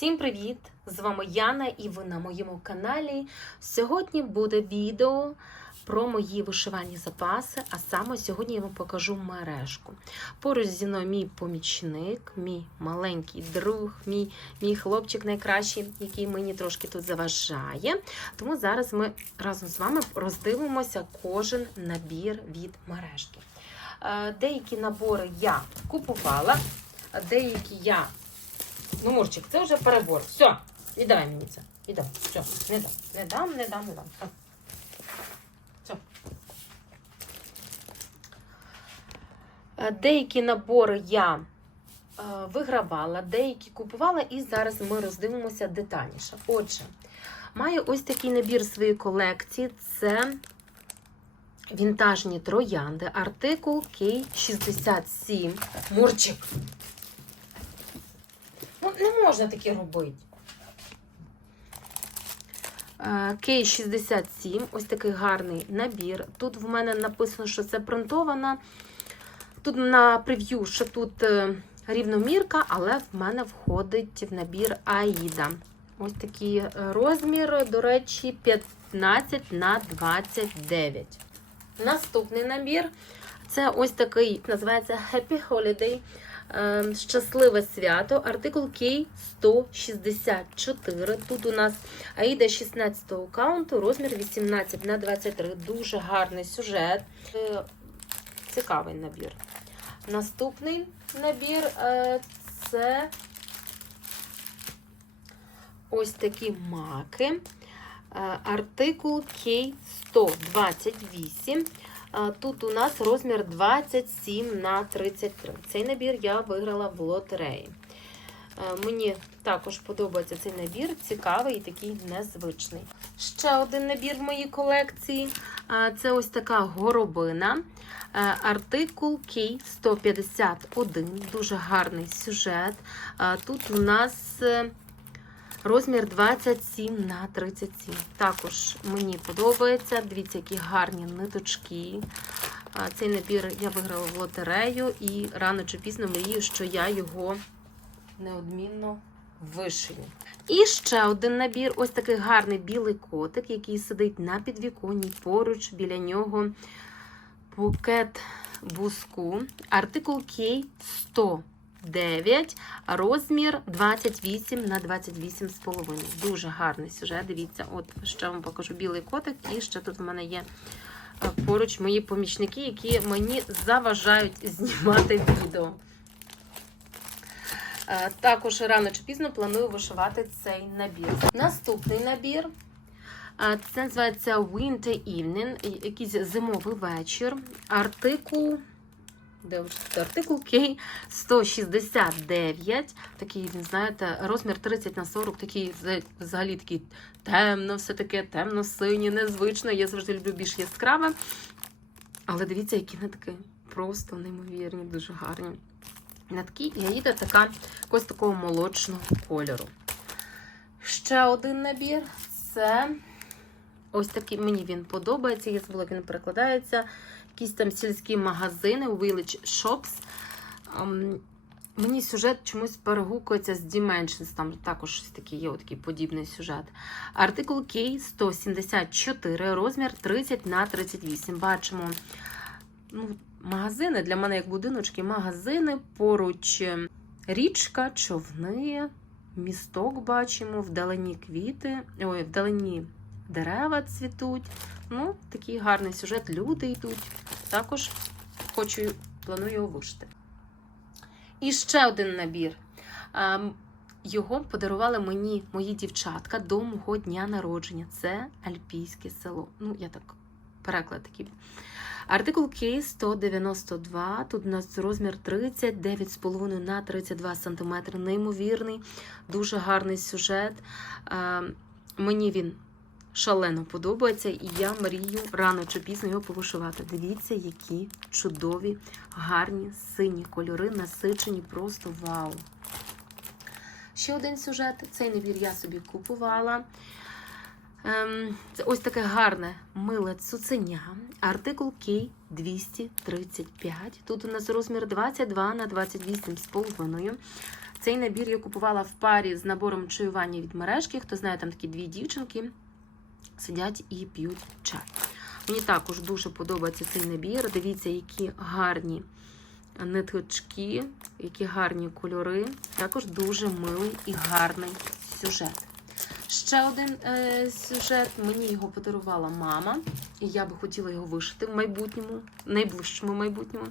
Всім привіт! З вами Яна і ви на моєму каналі. Сьогодні буде відео про мої вишивальні запаси, а саме сьогодні я вам покажу мережку. Поруч зі мною мій помічник, мій маленький друг, мій, мій хлопчик найкращий, який мені трошки тут заважає. Тому зараз ми разом з вами роздивимося кожен набір від мережки. Е, Деякі набори я купувала, деякі я Ну, Мурчик, це вже перебор. Все, віддай мені це. Віддай. Все, не дам. Не дам, не дам, не дам. Все. Деякі набори я е, вигравала, деякі купувала, і зараз ми роздивимося детальніше. Отже, маю ось такий набір своєї колекції. Це вінтажні троянди, артикул K67. Мурчик. Не можна таке робити. Е, Кей-67, ось такий гарний набір. Тут в мене написано, що це принтована. Тут на прев'ю, що тут е, рівномірка, але в мене входить в набір Аїда. Ось такий е, розмір, до речі, 15 на 29. Наступний набір це ось такий, називається Happy Holiday. Е, Щасливе свято, артикул K164. Тут у нас Аїда 16 каунту, розмір 18 на 23. Дуже гарний сюжет. Е, Цікавий набір. Наступний набір е, це ось такі маки. Е, Артикул K128. Тут у нас розмір 27 на 33. Цей набір я виграла в лотереї. Е, Мені також подобається цей набір, цікавий і такий незвичний. Ще один набір в моїй колекції це ось така горобина. Е, Артикул K151. Дуже гарний сюжет. Тут у нас е, Розмір 27 на 37. Також мені подобається. Дивіться, які гарні ниточки. Цей набір я виграла в лотерею і рано чи пізно мрію, що я його неодмінно вишию. І ще один набір ось такий гарний білий котик, який сидить на підвіконні. Поруч біля нього букет буску. Артикул K100. 9, розмір 28 на 28 з половиною. Дуже гарний сюжет. Дивіться, от ще вам покажу білий котик, і ще тут в мене є е, поруч мої помічники, які мені заважають знімати відео. Е, Також рано чи пізно планую вишивати цей набір. Наступний набір. е, Це називається Winter Evening, якийсь зимовий вечір. Артикул. Де артикул Кей 169. Такий, він, знаєте, розмір 30 на 40, такий взагалі такий темно, все таке темно-синє, незвично. Я завжди люблю більш яскраве. Але дивіться, які вони такі просто неймовірні, дуже гарні. Нитки і аїда така якось такого молочного кольору. Ще один набір це ось такий, мені він подобається. Я забула, як він перекладається якісь там сільські магазини, у Village Shops. Um, мені сюжет чомусь перегукується з Dimensions, там також такий є такий подібний сюжет. Артикул K174, розмір 30 на 38. Бачимо ну, магазини, для мене як будиночки, магазини, поруч річка, човни, місток бачимо, вдалині квіти, ой, вдалині дерева цвітуть. Ну, такий гарний сюжет, люди йдуть. Також хочу, планую його вишити. І ще один набір. Ем, Його подарували мені мої дівчатка до мого дня народження. Це Альпійське село. Ну, я так, переклад такий. Артикул K192. Тут у нас розмір 39,5 на 32 см. Неймовірний, дуже гарний сюжет. Ем, Мені він шалено подобається, і я мрію рано чи пізно його повишивати. Дивіться, які чудові, гарні сині кольори, насичені, просто вау. Ще один сюжет. Цей набір я собі купувала. Ем, Це ось таке гарне миле цуценя. Артикул K235. Тут у нас розмір 22 на 28 з половиною. Цей набір я купувала в парі з набором чаювання від мережки. Хто знає, там такі дві дівчинки сидять і п'ють чай. Мені також дуже подобається цей набір. Дивіться, які гарні ниточки, які гарні кольори. Також дуже милий і гарний сюжет. Ще один е, сюжет. Мені його подарувала мама, і я би хотіла його вишити в майбутньому, найближчому майбутньому.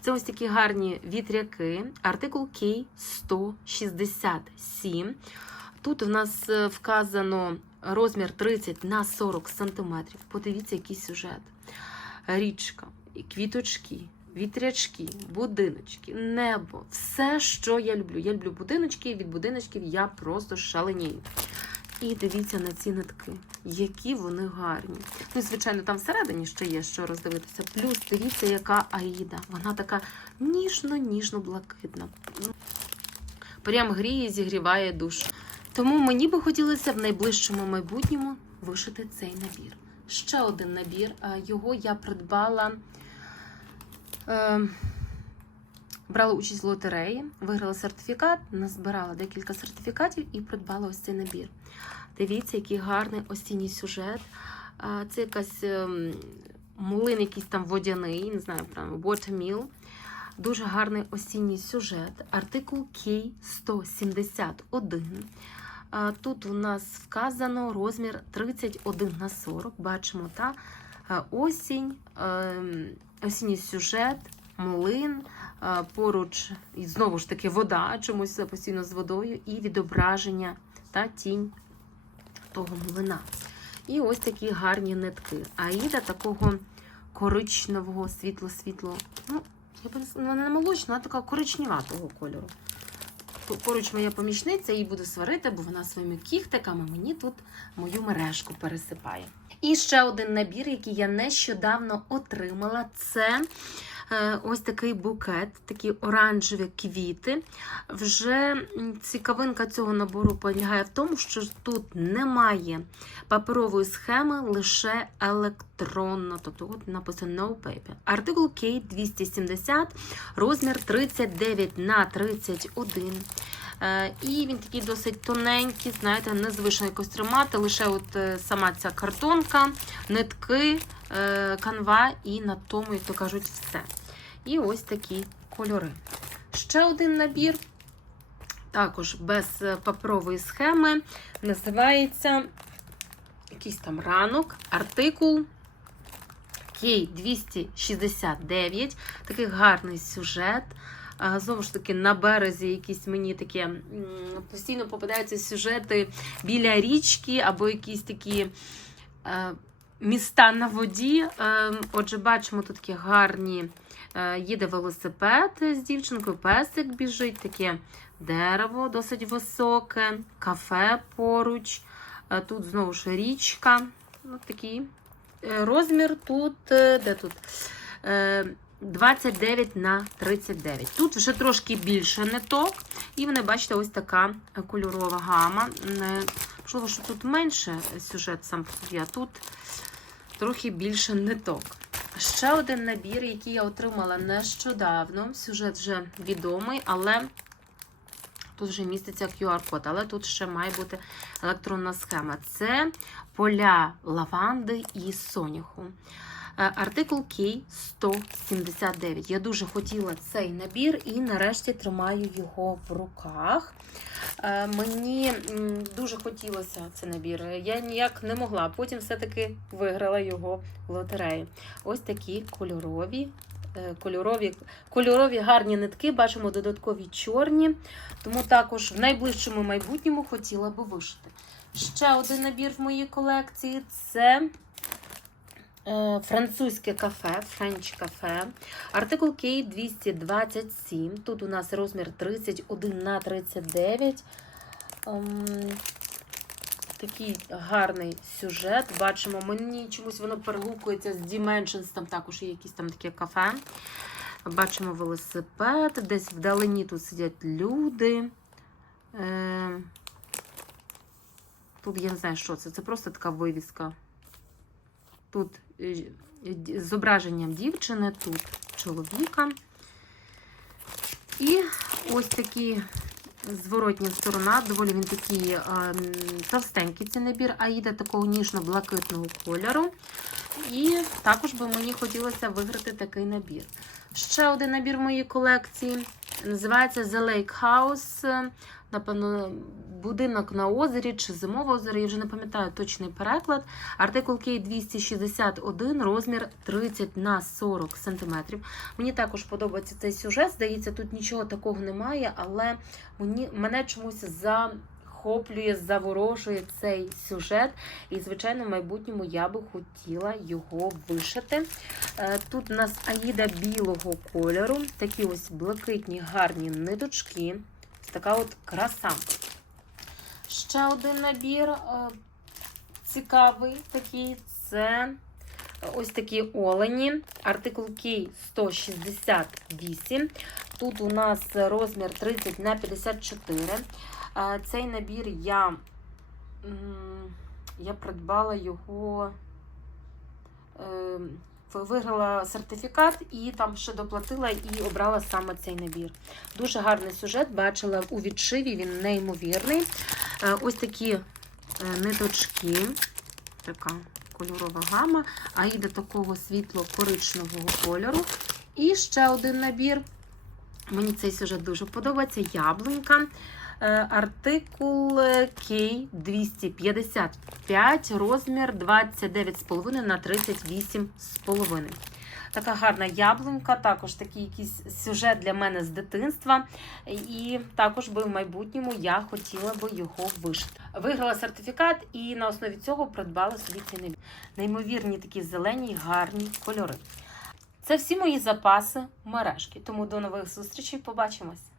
Це ось такі гарні вітряки. Артикул K167. Тут в нас е, вказано розмір 30 на 40 см. Подивіться, який сюжет. Річка, квіточки, вітрячки, будиночки, небо. Все, що я люблю. Я люблю будиночки, і від будиночків я просто шаленію. І дивіться на ці нитки, які вони гарні. Ну, звичайно, там всередині ще є що роздивитися. Плюс дивіться, яка Аїда. Вона така ніжно-ніжно блакитна. Прям гріє, зігріває душу. Тому мені би хотілося в найближчому майбутньому вишити цей набір. Ще один набір. е, Його я придбала. Е, брала участь в лотереї, виграла сертифікат, назбирала декілька сертифікатів і придбала ось цей набір. Дивіться, який гарний осінній сюжет. А, Це якась ем, млин, якийсь там водяний, не знаю правильно, watermill. Дуже гарний осінній сюжет. Артикул K171. А, Тут у нас вказано розмір 31 на 40. Бачимо, та осінь, ем, осінній сюжет, млин. Поруч і знову ж таки вода, чомусь постійно з водою, і відображення та тінь того млина. І ось такі гарні нитки. Аїда такого коричневого, світло-світло. Ну, вона не молочна, вона така коричневатого кольору. По- Поруч моя помічниця її буду сварити, бо вона своїми кіхтиками мені тут мою мережку пересипає. І ще один набір, який я нещодавно отримала, це ось такий букет, такі оранжеві квіти. Вже цікавинка цього набору полягає в тому, що тут немає паперової схеми, лише електронна. Тобто от написано no paper. Артикул K270, розмір 39 на 31. Е, І він такий досить тоненький, знаєте, незвично якось тримати, лише от е, сама ця картонка, нитки, е, канва і на тому, як то кажуть, все. І ось такі кольори. Ще один набір, також без паперової схеми, називається якийсь там ранок, артикул K269. Такий гарний сюжет. Знову ж таки, на березі якісь мені такі постійно попадаються сюжети біля річки або якісь такі е, міста на воді. Е, Отже, бачимо тут такі гарні. е, Їде велосипед з дівчинкою, песик біжить, таке дерево досить високе, кафе поруч. Е, Тут знову ж річка. Ось такий Е, розмір тут, де тут? Е, 29 на 39. Тут вже трошки більше ниток. І вони, бачите, ось така кольорова гама. Можливо, що тут менше сюжет сам а тут трохи більше ниток. Ще один набір, який я отримала нещодавно. Сюжет вже відомий, але тут вже міститься QR-код, але тут ще має бути електронна схема. Це поля лаванди і соняху. Е, Артикул K179. Я дуже хотіла цей набір і нарешті тримаю його в руках. Е, Мені дуже хотілося цей набір. Я ніяк не могла. Потім все-таки виграла його в лотереї. Ось такі кольорові. е, Кольорові, кольорові гарні нитки, бачимо додаткові чорні, тому також в найближчому майбутньому хотіла би вишити. Ще один набір в моїй колекції це французьке кафе, френч кафе. Артикул K227. Тут у нас розмір 31 на 39. Ем, такий гарний сюжет. Бачимо, мені чомусь воно перегукується з Dimensions, там також є якісь там таке кафе. Бачимо велосипед, десь вдалині тут сидять люди. Е, Тут я не знаю, що це. Це просто така вивіска. Тут е, зображенням дівчини, тут чоловіка. І ось такі зворотня сторона, доволі він такий е, товстенький цей набір, Аїда такого ніжно-блакитного кольору. І також би мені хотілося виграти такий набір. Ще один набір моїй колекції називається The Lake House. Напевно, будинок на озері чи зимове озеро, я вже не пам'ятаю точний переклад. Артикул K261, розмір 30 на 40 см. Мені також подобається цей сюжет. Здається, тут нічого такого немає, але мені, мене чомусь захоплює, заворожує цей сюжет. І, звичайно, в майбутньому я би хотіла його вишити. Е, Тут у нас аїда білого кольору, такі ось блакитні гарні ниточки. Така от краса. Ще один набір е, цікавий такий. Це ось такі олені. Артикул Кей 168. Тут у нас розмір 30 на 54. Е, Цей набір я, я придбала його. Е, Виграла сертифікат і там ще доплатила і обрала саме цей набір. Дуже гарний сюжет, бачила у відшиві, він неймовірний. Е, Ось такі е, ниточки, така кольорова гама, аїда такого світло-коричневого кольору. І ще один набір. Мені цей сюжет дуже подобається. Яблунька. Е, Артикул K255, розмір 29,5 на 38,5. Така гарна яблунька, також такий якийсь сюжет для мене з дитинства. І також би в майбутньому я хотіла би його вишити. Виграла сертифікат і на основі цього придбала собі набір. Неймовірні такі зелені, гарні кольори. Це всі мої запаси мережки. Тому до нових зустрічей. Побачимось!